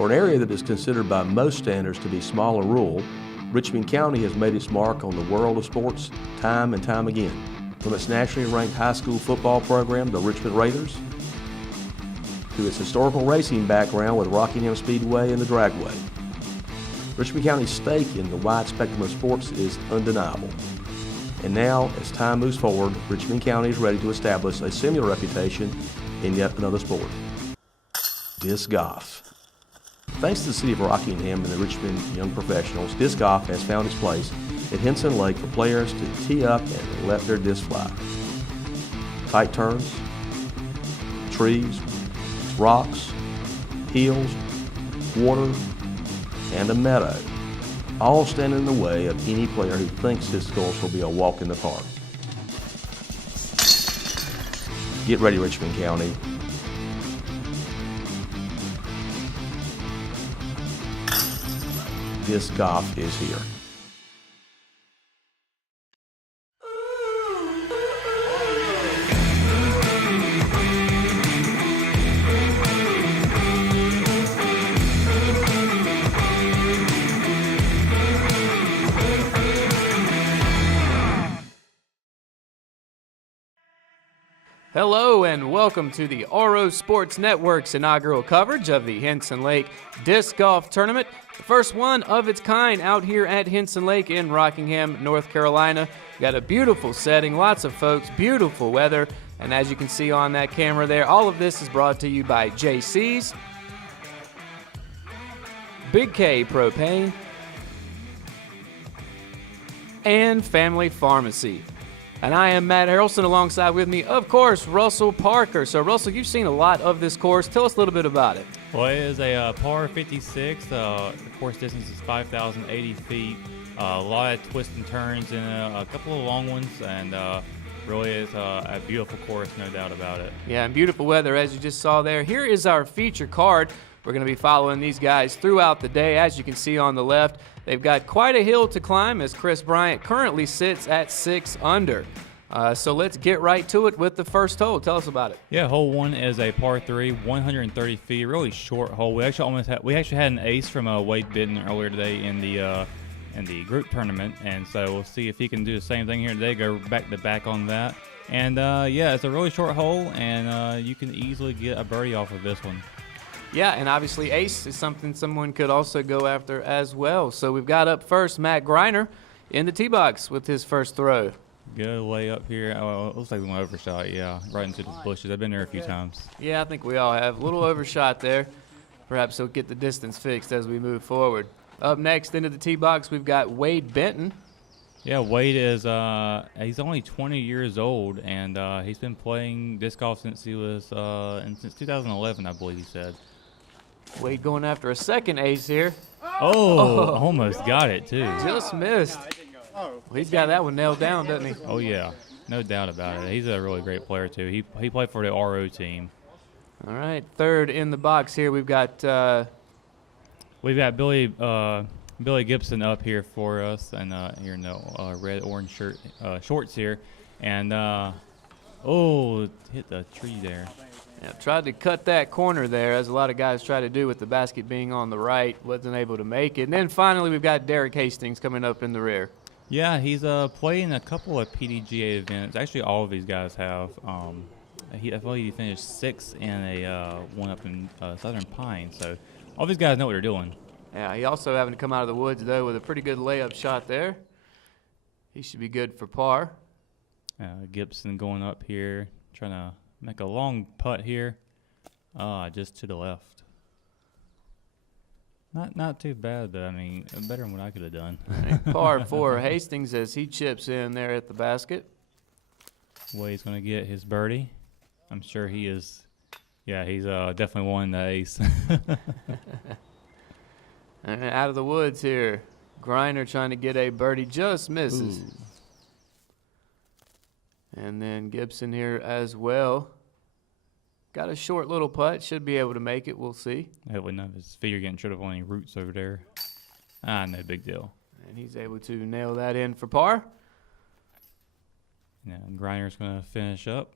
For an area that is considered by most standards to be small and rural, Richmond County has made its mark on the world of sports time and time again. From its nationally ranked high school football program, the Richmond Raiders, to its historical racing background with Rockingham Speedway and the Dragway. Richmond County's stake in the wide spectrum of sports is undeniable. And now, as time moves forward, Richmond County is ready to establish a similar reputation in yet another sport, disc golf. Thanks to the city of Rockingham and the Richmond young professionals, disc golf has found its place at Hinson Lake for players to tee up and let their disc fly. Tight turns, trees, rocks, hills, water, and a meadow all stand in the way of any player who thinks this course will be a walk in the park. Get ready, Richmond County. Disc golf is here. Hello and welcome to the Oro Sports Network's inaugural coverage of the Hinson Lake Disc Golf Tournament, the first one of its kind out here at Hinson Lake in Rockingham, North Carolina. We got a beautiful setting, lots of folks, beautiful weather, and as you can see on that camera there, all of this is brought to you by JC's, Big K Propane, and Family Pharmacy. And I am Matt Harrelson, alongside with me, of course, Russell Parker. So, Russell, you've seen a lot of this course. Tell us a little bit about it. Well, it is a par 56. The course distance is 5,080 feet. A lot of twists and turns and a couple of long ones. And really is a beautiful course, no doubt about it. Yeah, and beautiful weather, as you just saw there. Here is our feature card. We're going to be following these guys throughout the day. As you can see on the left, they've got quite a hill to climb as Chris Bryant currently sits at 6 under. So let's get right to it with the first hole. Tell us about it. Yeah, hole 1 is a par 3, 130 feet, really short hole. We actually had an ace from Wade Benton earlier today in the group tournament, and so we'll see if he can do the same thing here today. Go back to back on that. And yeah, it's a really short hole, and you can easily get a birdie off of this one. Yeah, and obviously ace is something someone could also go after as well. So we've got up first Matt Greiner in the tee box with his first throw. Good layup here. Oh, it looks like we went overshot, yeah, right into the bushes. I've been there a few times. Yeah, I think we all have. A little overshot there. Perhaps he'll get the distance fixed as we move forward. Up next into the tee box, we've got Wade Benton. Yeah, Wade is he's only 20 years old, and he's been playing disc golf since he was since 2011, I believe he said. Wade going after a second ace here. Oh, almost got it too. Just missed. Well, he's got that one nailed down, doesn't he? Oh yeah, no doubt about it. He's a really great player too. He played for the RO team. All right, third in the box here. We've got Billy Gibson up here for us, and here in the red orange shorts here, and hit the tree there. Yeah, tried to cut that corner there, as a lot of guys try to do with the basket being on the right. Wasn't able to make it. And then finally, we've got Derek Hastings coming up in the rear. Yeah, he's playing a couple of PDGA events. Actually, all of these guys have. I believe he finished 6th in a one up in Southern Pine. So all these guys know what they're doing. Yeah, he also having to come out of the woods, though, with a pretty good layup shot there. He should be good for par. Gibson going up here, trying to make a long putt here, just to the left. Not too bad, though. I mean, better than what I could have done. Par 4, Hastings as he chips in there at the basket. Wade's going to get his birdie. I'm sure he is. Yeah, he's definitely won the ace. And out of the woods here, Greiner trying to get a birdie, just misses. Ooh. And then Gibson here as well. Got a short little putt. Should be able to make it. We'll see. Hopefully none of his feet are getting tripped up on any roots over there. No big deal. And he's able to nail that in for par. Yeah, and Greiner's going to finish up.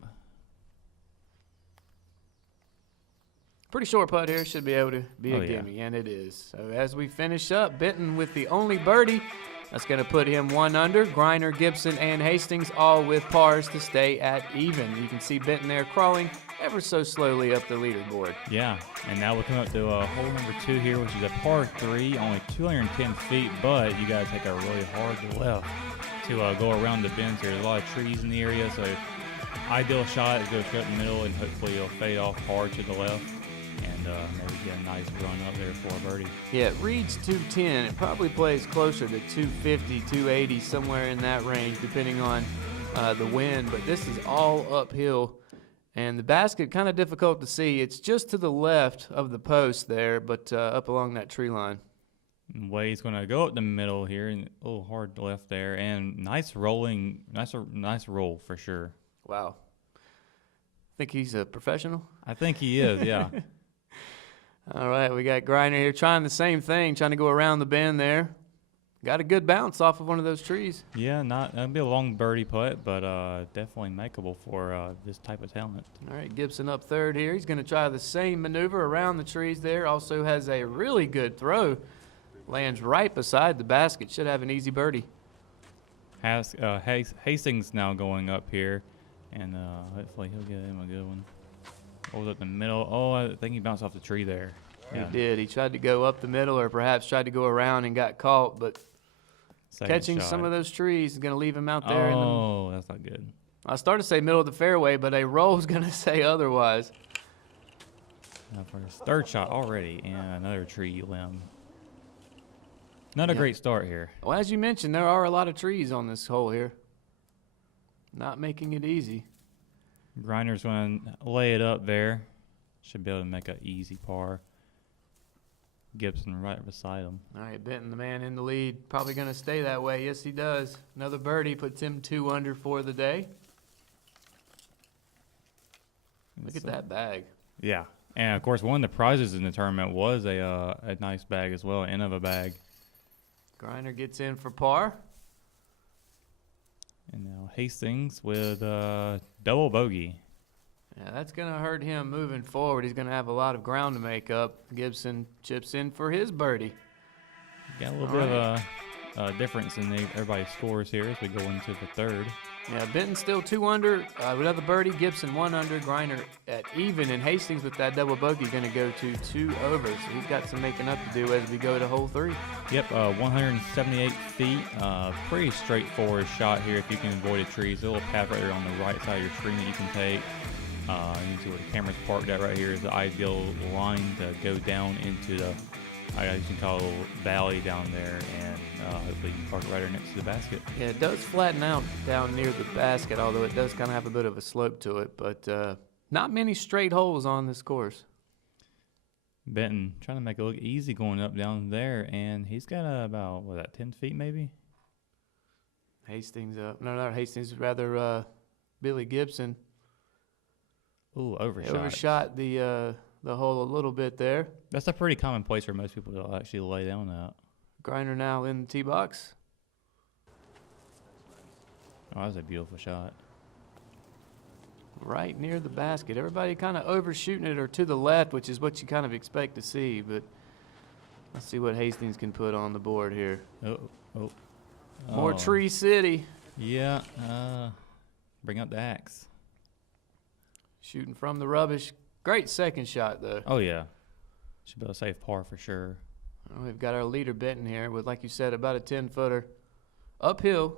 Pretty short putt here. Should be able to be a Oh, yeah. gimme, and it is. So as we finish up, Benton with the only birdie. That's going to put him 1 under. Greiner, Gibson, and Hastings all with pars to stay at even. You can see Benton there crawling ever so slowly up the leaderboard. Yeah, and now we're coming up to hole number 2 here, which is a par 3, only 210 feet, but you got to take a really hard left to go around the bends here. There's a lot of trees in the area, so ideal shot is go straight in the middle, and hopefully you'll fade off hard to the left, and maybe get a nice run up there for a birdie. Yeah, it reads 210. It probably plays closer to 250, 280, somewhere in that range, depending on the wind. But this is all uphill, and the basket kind of difficult to see. It's just to the left of the post there, but up along that tree line. And Wade's going to go up the middle here, and a little hard left there, and nice rolling, nice roll for sure. Wow. Think he's a professional? I think he is, yeah. All right, we got Greiner here trying the same thing, trying to go around the bend there. Got a good bounce off of one of those trees. Yeah, it'll be a long birdie putt, but definitely makeable for this type of talent. All right, Gibson up third here. He's going to try the same maneuver around the trees there. Also has a really good throw. Lands right beside the basket. Should have an easy birdie. Hastings now going up here, and hopefully he'll get him a good one. Hold up the middle. Oh, I think he bounced off the tree there. Yeah. He did. He tried to go up the middle, or perhaps tried to go around and got caught, but Second catching shot. some of those trees is going to leave him out there. Oh, that's not good. I started to say middle of the fairway, but a roll's going to say otherwise. Now for his third shot already, and another tree limb. Not a Yeah. great start here. Well, as you mentioned, there are a lot of trees on this hole here. Not making it easy. Greiner's going to lay it up there. Should be able to make an easy par. Gibson right beside him. All right, Benton, the man in the lead, probably going to stay that way. Yes, he does. Another birdie puts him 2 under for the day. Look at that bag. Yeah. And, of course, one of the prizes in the tournament was a nice bag as well, end of a bag. Greiner gets in for par. And now Hastings with double bogey. Yeah, that's going to hurt him moving forward. He's going to have a lot of ground to make up. Gibson chips in for his birdie. Got a little bit of a difference in everybody's scores here as we go into the third. Yeah, Benton still 2 under. With another birdie, Gibson 1 under. Greiner at even, and Hastings with that double bogey going to go to 2 over. So he's got some making up to do as we go to hole 3. Yep, 178 feet. Pretty straightforward shot here if you can avoid the trees. A little path right there on the right side of your screen that you can take. You see where the camera's parked at right here is the ideal line to go down into the, I guess you can call it a little valley down there, and hopefully you can park it right there next to the basket. Yeah, it does flatten out down near the basket, although it does kind of have a bit of a slope to it. But not many straight holes on this course. Benton trying to make it look easy going up down there, and he's got about, 10 feet maybe? Hastings up. No, not Hastings, rather Billy Gibson. Ooh, overshot. Overshot the hole a little bit there. That's a pretty common place for most people to actually lay down at. Greiner now in the tee box. Oh, that was a beautiful shot. Right near the basket. Everybody kind of overshooting it or to the left, which is what you kind of expect to see. But let's see what Hastings can put on the board here. Oh. More Tree City. Yeah. Bring out the axe. Shooting from the rubbish. Great second shot, though. Oh, yeah. Should be able to save par for sure. Well, we've got our leader Benton here with, like you said, about a 10-footer. Uphill.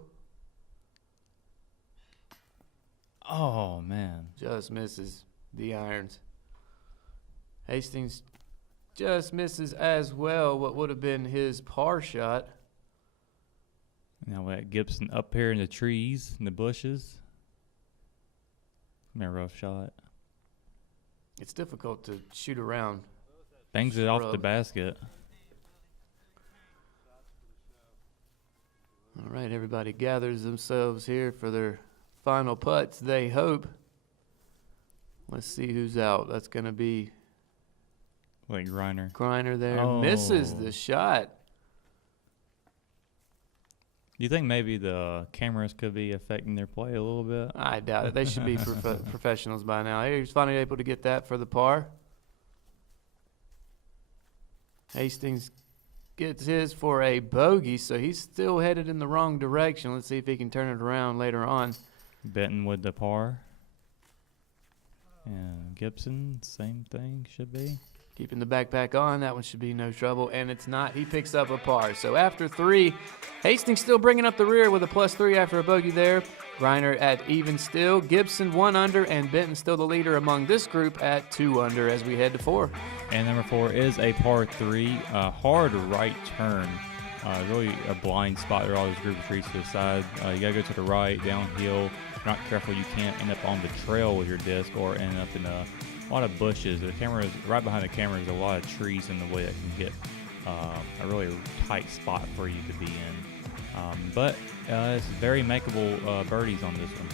Oh, man. Just misses the irons. Hastings just misses as well what would have been his par shot. Now we got Gibson up here in the trees, in the bushes. A rough shot. It's difficult to shoot around. Bangs it off the basket. All right, everybody gathers themselves here for their final putts, they hope. Let's see who's out. That's going to be Like Greiner. Greiner there. Oh. Misses the shot. Do you think maybe the cameras could be affecting their play a little bit? I doubt it. They should be professionals by now. He's finally able to get that for the par. Hastings gets his for a bogey, so he's still headed in the wrong direction. Let's see if he can turn it around later on. Benton with the par. And Gibson, same thing, should be. Keeping the backpack on, that one should be no trouble, and it's not. He picks up a par. So after 3, Hastings still bringing up the rear with a +3 after a bogey there. Greiner at even still. Gibson 1 under, and Benton still the leader among this group at 2 under as we head to 4. And number 4 is a par 3, hard right turn. Really a blind spot there, all those group of trees to the side. You gotta go to the right, downhill. If you're not careful, you can't end up on the trail with your disc or end up in a lot of bushes. The camera is right behind the camera. Is a lot of trees in the way that can get a really tight spot for you to be in. But it's very makeable birdies on this one.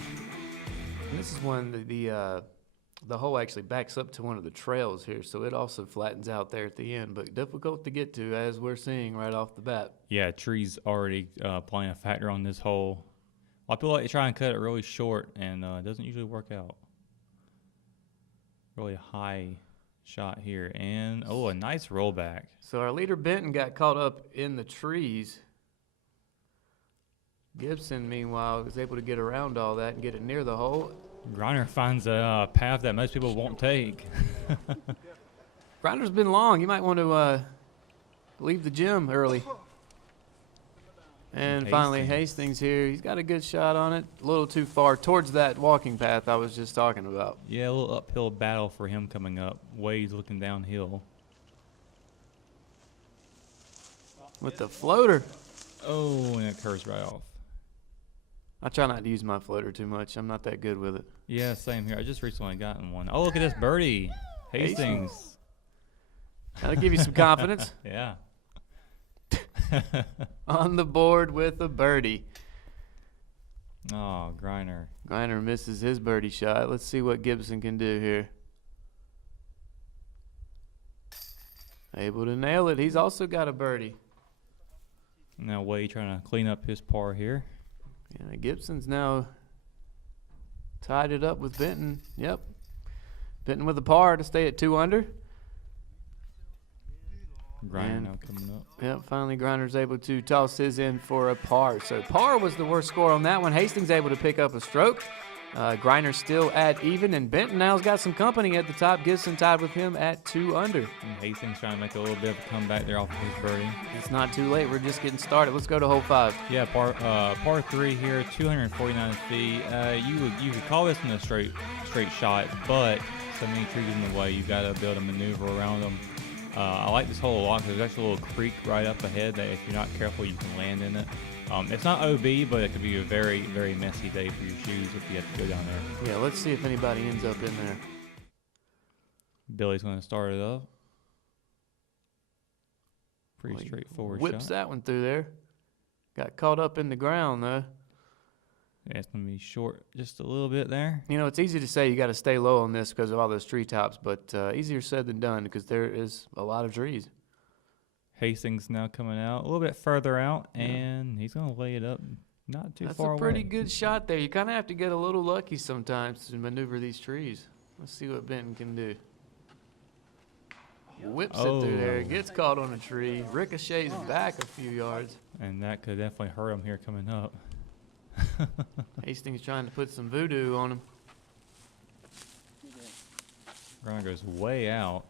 And this is one the hole actually backs up to one of the trails here, so it also flattens out there at the end, but difficult to get to as we're seeing right off the bat. Yeah, trees already playing a factor on this hole. A lot of people like to try and cut it really short, and it doesn't usually work out. Really high shot here, and a nice rollback. So our leader Benton got caught up in the trees. Gibson, meanwhile, was able to get around all that and get it near the hole. Greiner finds a path that most people won't take. Grinder's been long. You might want to leave the gym early. And finally, Hastings here. He's got a good shot on it. A little too far towards that walking path I was just talking about. Yeah, a little uphill battle for him coming up. Wade's looking downhill. With the floater. Oh, and it curves right off. I try not to use my floater too much. I'm not that good with it. Yeah, same here. I just recently gotten one. Oh, look at this birdie. Hastings. That'll give you some confidence. Yeah. On the board with a birdie. Oh, Greiner. Greiner misses his birdie shot. Let's see what Gibson can do here. Able to nail it. He's also got a birdie. Now Wade trying to clean up his par here. Yeah, Gibson's now tied it up with Benton. Yep. Benton with a par to stay at 2 under. Greiner now coming up. Yep, finally Greiner's able to toss his in for a par. So par was the worst score on that one. Hastings able to pick up a stroke. Greiner still at even, and Benton now's got some company at the top. Gibson tied with him at 2 under. And Hastings trying to make a little bit of a comeback there off of his birdie. It's not too late. We're just getting started. Let's go to hole 5. Yeah, par 3 here, 249 feet. You could call this one a straight shot, but so many trees in the way, you got to be able to maneuver around them. I like this hole a lot because there's actually a little creek right up ahead that if you're not careful, you can land in it. It's not OB, but it could be a very, very messy day for your shoes if you have to go down there. Yeah, let's see if anybody ends up in there. Billy's going to start it up. Pretty straightforward Whips shot. that one through there. Got caught up in the ground, though. Yeah, it's going to be short just a little bit there. You know, it's easy to say you got to stay low on this because of all those treetops, but easier said than done because there is a lot of trees. Hastings now coming out a little bit further out, and he's going to lay it up not too far away. That's a pretty good shot there. You kind of have to get a little lucky sometimes to maneuver these trees. Let's see what Benton can do. Whips it through there. Gets caught on a tree. Ricochets back a few yards. And that could definitely hurt him here coming up. Hastings trying to put some voodoo on him. Greiner goes way out.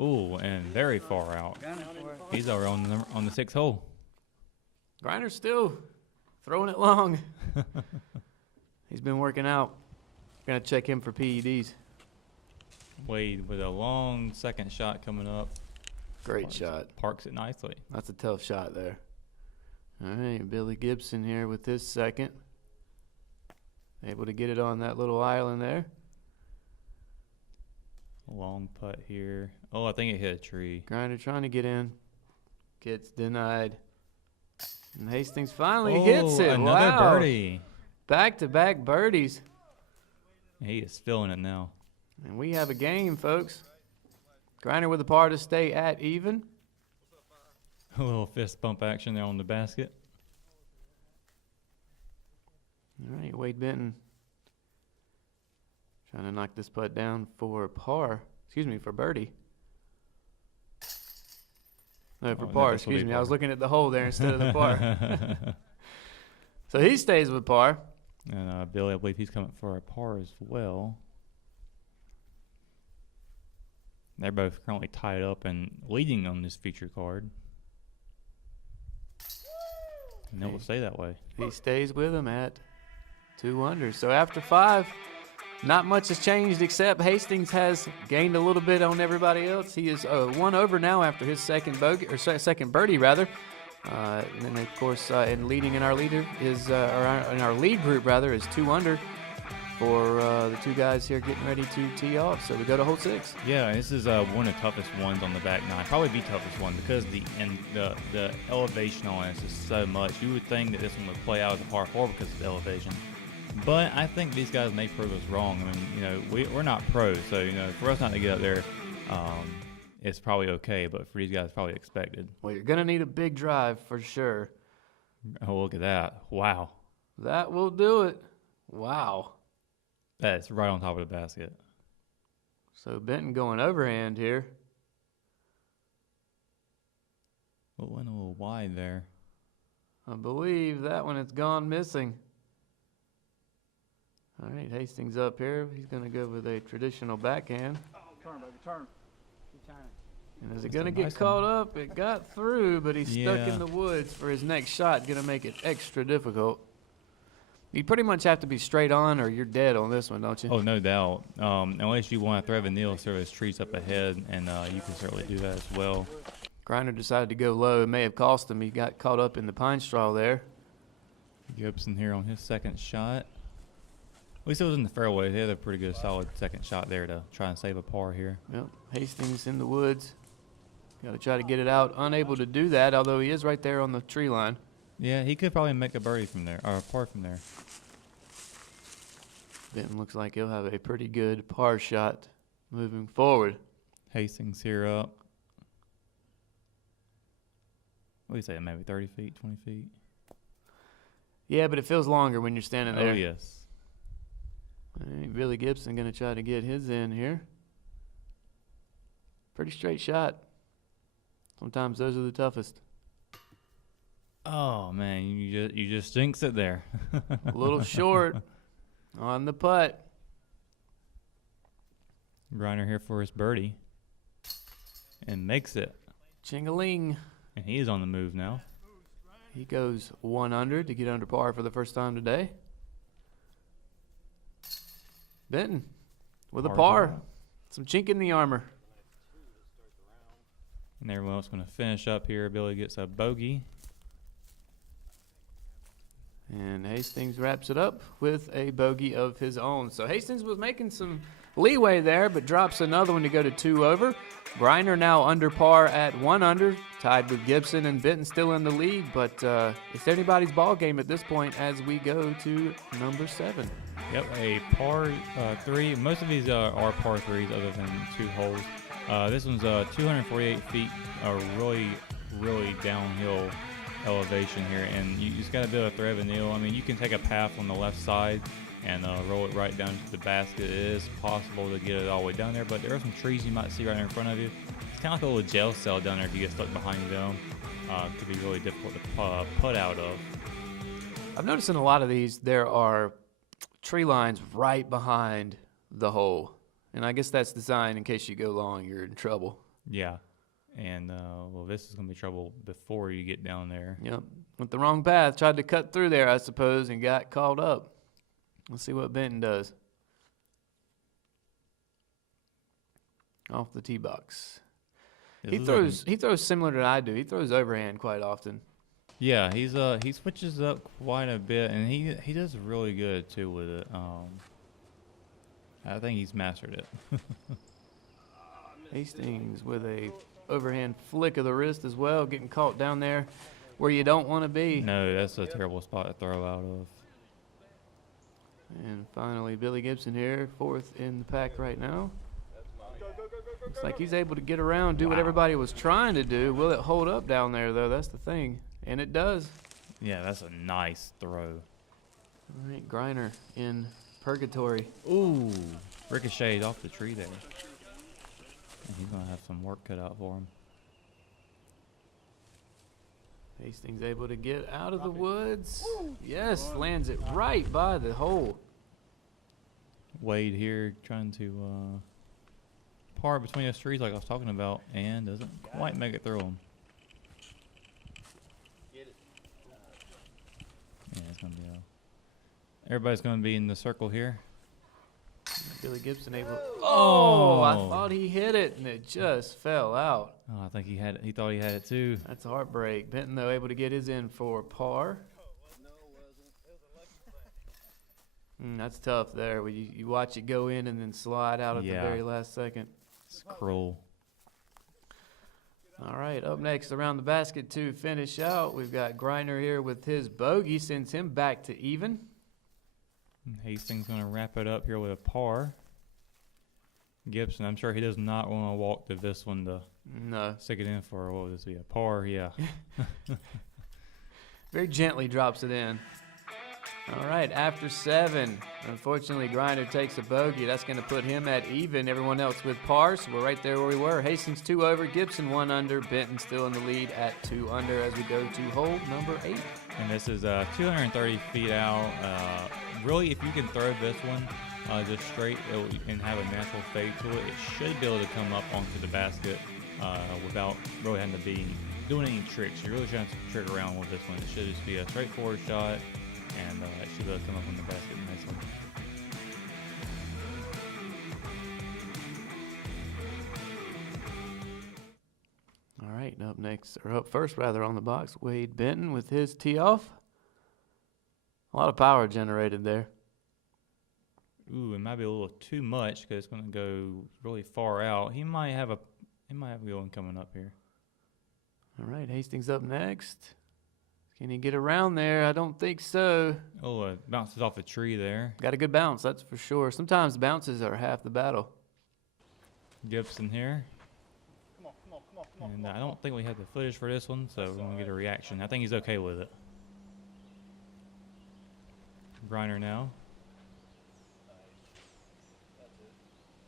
Ooh, and very far out. He's over on the 6th hole. Greiner's still throwing it long. He's been working out. Gonna check him for PEDs. Wade with a long second shot coming up. Great shot. Parks it nicely. That's a tough shot there. All right, Billy Gibson here with his second. Able to get it on that little island there. Long putt here. Oh, I think it hit a tree. Greiner trying to get in. Gets denied. And Hastings finally hits it. Another birdie. Back-to-back birdies. He is feeling it now. And we have a game, folks. Greiner with a par to stay at even. A little fist bump action there on the basket. All right, Wade Benton trying to knock this putt down for par. Excuse me, for birdie. No, for Oh, no, par. this will be Excuse me. I was par. looking at the hole there instead of the par. So he stays with par. And Billy, I believe he's coming for a par as well. They're both currently tied up and leading on this feature card. And it will stay that way. He stays with him at 2 under. So after 5, not much has changed except Hastings has gained a little bit on everybody else. He is 1 over now after his second bogey, or second birdie rather. And then of course, in leading in our leader is, in our lead group rather, is 2 under for the 2 guys here getting ready to tee off. So we go to hole 6. Yeah, this is one of the toughest ones on the back nine. Probably the toughest one because the elevation on it is just so much. You would think that this one would play out as a par 4 because of the elevation. But I think these guys may prove us wrong. I mean, you know, we're not pros, so, you know, for us not to get up there, it's probably okay. But for these guys, it's probably expected. Well, you're going to need a big drive for sure. Oh, look at that. Wow. That will do it. Wow. That's right on top of the basket. So Benton going overhand here. Well, it went a little wide there. I believe that one has gone missing. All right, Hastings up here. He's going to go with a traditional backhand. Turn, baby, turn. And is it That's going to a get nice caught up? It got through, but he's stuck Yeah. in the woods for his next shot. Going to make it extra difficult. You pretty much have to be straight on or you're dead on this one, don't you? Oh, no doubt. Unless you want to thread a nail so there's trees up ahead, and you can certainly do that as well. Greiner decided to go low. It may have cost him. He got caught up in the pine straw there. Gibson here on his second shot. At least it was in the fairway. They had a pretty good, solid second shot there to try and save a par here. Yep, Hastings in the woods. Got to try to get it out. Unable to do that, although he is right there on the tree line. Yeah, he could probably make a birdie from there, or a par from there. Benton looks like he'll have a pretty good par shot moving forward. Hastings here up. What do you say, maybe 30 feet, 20 feet? Yeah, but it feels longer when you're standing there. Oh, yes. All right, Billy Gibson going to try to get his in here. Pretty straight shot. Sometimes those are the toughest. Oh, man, you just jinxed it there. A little short on the putt. Greiner here for his birdie. And makes it. Ching-a-ling. And he is on the move now. He goes 1 under to get under par for the first time today. Benton with a Par's par. all. Some chink in the armor. And everyone else going to finish up here. Billy gets a bogey. And Hastings wraps it up with a bogey of his own. So Hastings was making some leeway there, but drops another one to go to 2 over. Greiner now under par at 1 under, tied with Gibson, and Benton still in the lead. But it's anybody's ball game at this point as we go to number 7. Yep, a par 3. Most of these are par 3s other than 2 holes. This one's 248 feet, a really, really downhill elevation here, and you just got to be able to thread a nail. I mean, you can take a path on the left side and roll it right down to the basket. It is possible to get it all the way down there, but there are some trees you might see right in front of you. It's kind of like a little jail cell down there if you get stuck behind them. It could be really difficult to putt out of. I've noticed in a lot of these there are tree lines right behind the hole, and I guess that's designed in case you go long, you're in trouble. Yeah, and well, this is going to be trouble before you get down there. Yep, went the wrong path, tried to cut through there, I suppose, and got caught up. Let's see what Benton does. Off the tee box. He throws similar to I do. He throws overhand quite often. Yeah, he switches up quite a bit, and he does really good too with it. I think he's mastered it. Hastings with a overhand flick of the wrist as well, getting caught down there where you don't want to be. No, that's a terrible spot to throw out of. And finally, Billy Gibson here, 4th in the pack right now. Looks like he's able to get around, do what everybody was trying to do. Will it hold up down there, though? That's the thing. And it does. Yeah, that's a nice throw. All right, Greiner in purgatory. Ooh, ricocheted off the tree there. And he's going to have some work cut out for him. Hastings able to get out of the woods. Yes, lands it right by the hole. Wade here trying to par between those trees like I was talking about, and doesn't quite make it through them. Yeah, it's gonna be everybody's gonna be in the circle here. Billy Gibson able. Oh, I thought he hit it and it just fell out. Oh, I think he had it. He thought he had it too. That's a heartbreak. Benton though able to get his in for par. That's tough there. When you watch it go in and then slide out at the very last second. It's cruel. All right, up next around the basket to finish out, we've got Greiner here with his bogey, sends him back to even. And Hastings going to wrap it up here with a par. Gibson, I'm sure he does not want to walk to this one to stick it in for, what would this be, a par? Yeah. Very gently drops it in. All right, after 7, unfortunately, Greiner takes a bogey. That's going to put him at even. Everyone else with par, so we're right there where we were. Hastings 2 over, Gibson 1 under, Benton still in the lead at 2 under as we go to hole number 8. And this is 230 feet out. Really, if you can throw this one just straight and have a natural fade to it, it should be able to come up onto the basket without really having to be doing any tricks. You really shouldn't have to trick around with this one. It should just be a straightforward shot. And it should be able to come up on the basket nicely. All right, up next, or up first rather, on the box, Wade Benton with his tee off. A lot of power generated there. Ooh, it might be a little too much because it's going to go really far out. He might have a good one coming up here. All right, Hastings up next. Can he get around there? I don't think so. Oh, it bounces off a tree there. Got a good bounce, that's for sure. Sometimes bounces are half the battle. Gibson here. And I don't think we have the footage for this one, so we're going to get a reaction. I think he's okay with it. Greiner now.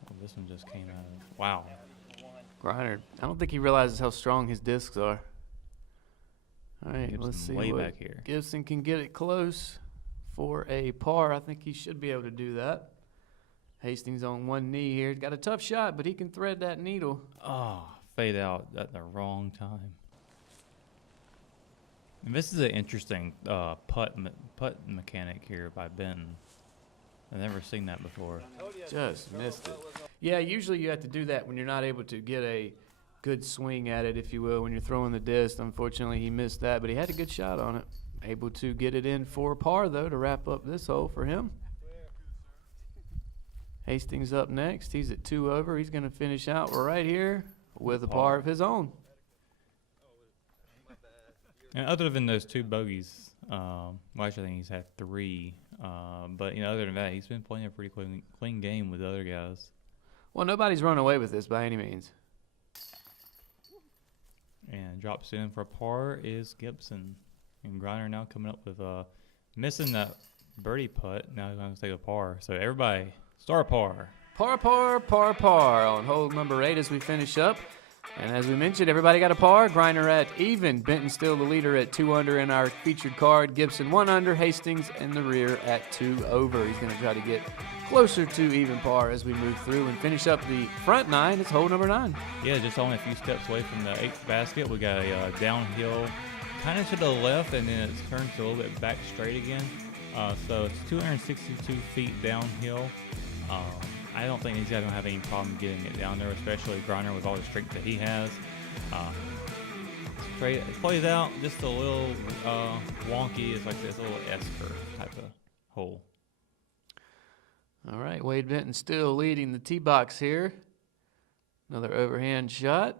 Oh, this one just came out of... Wow. Greiner, I don't think he realizes how strong his discs are. All right, Gibson let's see way what back here. Gibson can get it close for a par. I think he should be able to do that. Hastings on one knee here. Got a tough shot, but he can thread that needle. Oh, fade out at the wrong time. And this is an interesting putt mechanic here by Benton. I've never seen that before. Just missed it. Yeah, usually you have to do that when you're not able to get a good swing at it, if you will, when you're throwing the disc. Unfortunately, he missed that, but he had a good shot on it. Able to get it in for par, though, to wrap up this hole for him. Hastings up next. He's at 2 over. He's going to finish out right here with a par of his own. And other than those 2 bogeys, well, actually, I think he's had 3. But, other than that, he's been playing a pretty clean game with the other guys. Well, nobody's run away with this by any means. And drops it in for a par is Gibson. And Greiner now coming up with missing that birdie putt. Now he's going to take a par. So everybody, star par. Par, par, par, par on hole number 8 as we finish up. And as we mentioned, everybody got a par. Greiner at even. Benton still the leader at 2 under in our featured card. Gibson 1 under. Hastings in the rear at 2 over. He's going to try to get closer to even par as we move through and finish up the front 9. It's hole number 9. Yeah, just only a few steps away from the 8th basket. We got a downhill kind of to the left, and then it turns a little bit back straight again. So it's 262 feet downhill. I don't think these guys don't have any problem getting it down there, especially Greiner with all the strength that he has. Straight, it plays out just a little wonky. It's like this little S-curve type of hole. All right, Wade Benton still leading the tee box here. Another overhand shot.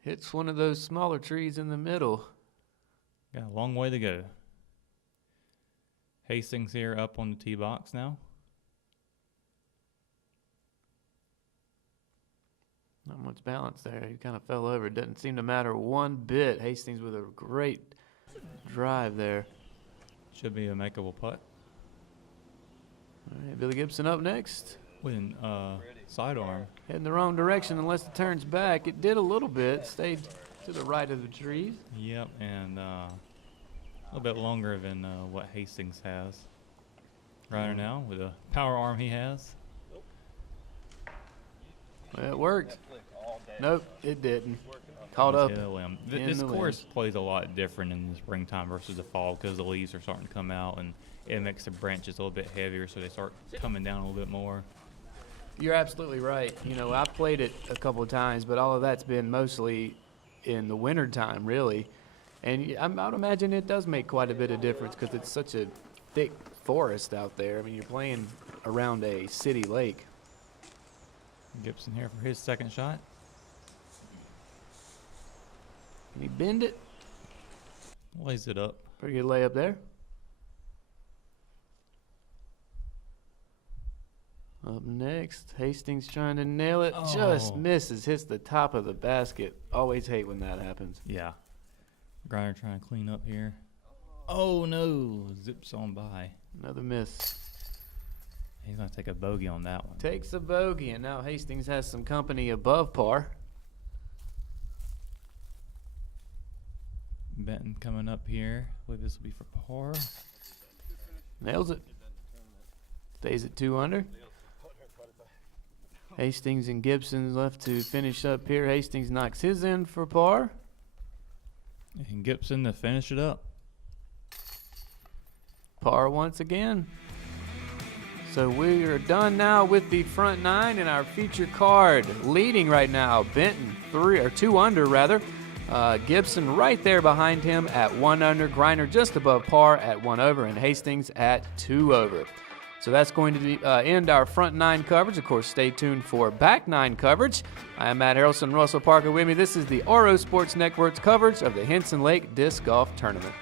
Hits one of those smaller trees in the middle. Got a long way to go. Hastings here up on the tee box now. Not much balance there. He kind of fell over. It doesn't seem to matter one bit. Hastings with a great drive there. Should be a makeable putt. All right, Billy Gibson up next. With sidearm. Heading the wrong direction unless it turns back. It did a little bit. Stayed to the right of the trees. Yep, and A little bit longer than what Hastings has. Greiner now with a power arm he has. Well, it worked. Nope, it didn't. Caught up. This course plays a lot different in the springtime versus the fall because the leaves are starting to come out and it makes the branches a little bit heavier, so they start coming down a little bit more. You're absolutely right. You know, I played it a couple of times, but all of that's been mostly in the winter time, really. And I would imagine it does make quite a bit of difference because it's such a thick forest out there. I mean, you're playing around a city lake. Gibson here for his second shot. Can he bend it? Lays it up. Pretty good layup there. Up next, Hastings trying to nail it. Oh. Just misses. Hits the top of the basket. Always hate when that happens. Yeah. Greiner trying to clean up here. Oh, no. Zips on by. Another miss. He's going to take a bogey on that one. Takes a bogey, and now Hastings has some company above par. Benton coming up here. I believe this will be for par. Nails it. Stays at 2 under. Hastings and Gibson left to finish up here. Hastings knocks his in for par. And Gibson to finish it up. Par once again. So we are done now with the front 9 in our feature card. Leading right now, Benton 2 under rather. Gibson right there behind him at 1 under. Greiner just above par at 1 over, and Hastings at 2 over. So that's going to end our front 9 coverage. Of course, stay tuned for back 9 coverage. I am Matt Harrelson, Russell Parker with me. This is the RO Sports Network's coverage of the Hinson Lake Disc Golf Tournament.